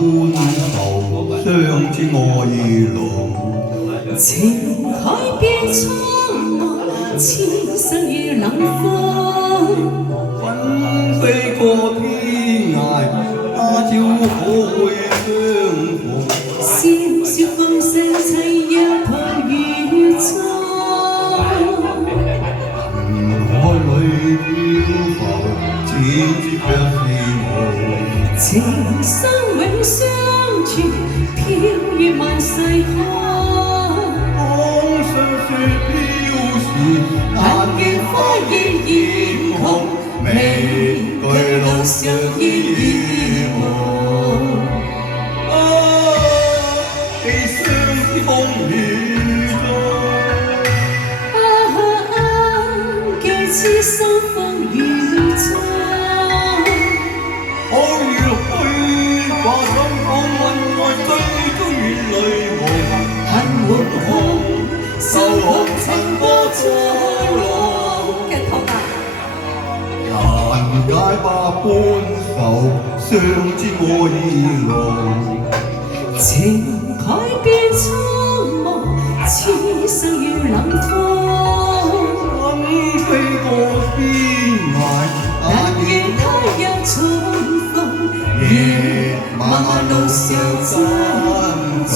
般愁，相知愛意濃。情海變蒼茫，千生於冷風。雲飛過天涯，他朝可會相逢？笑笑放聲凄幽抱雨中。海裏漂浮，似卻是無。情深永相傳，飄於萬世空。霜雪飄時，但願花依艷紅，未懼路上煙雨夢。寄相思風雨中，寄痴心風雨中。好雨落去，話心講雲外追蹤遠淚夢。恨滿胸，受紅塵多錯浪。嘅確啊！難解百般愁，相知愛意濃。情海變蒼茫，此生於冷風。雲飛過天涯，但願他有重逢，夜漫漫路上珍重。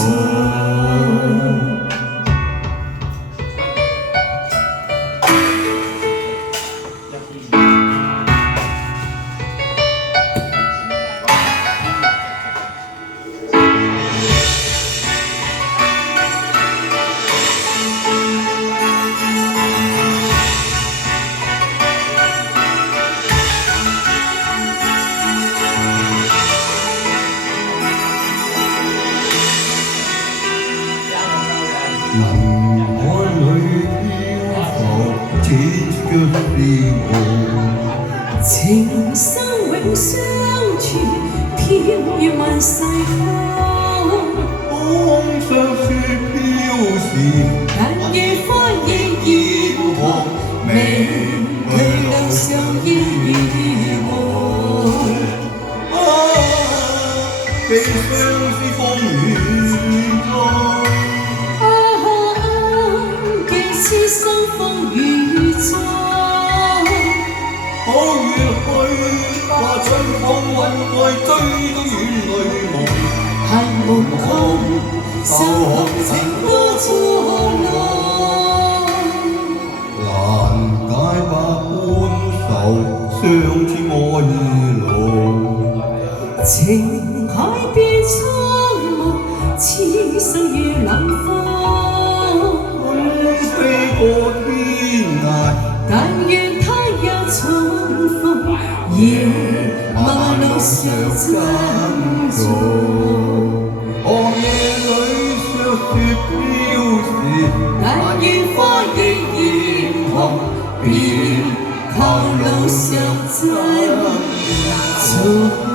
人海裏漂浮，似卻是無。情深永相傳，飄於萬世空。當霜雪飄時，但願花依艷紅，未懼路上煙雨夢。寄相思風雨中。痴心風雨中，好雨落去，把春風雲外追蹤遠淚夢。恨滿空，受紅塵多錯浪。難解百般愁，相知愛意濃。情海變蒼茫，此生於冷風。飛過天涯，但願他有重逢，夜漫漫路上珍重。夜裏霜雪飄時，但願花依艷紅，別靠路上珍重。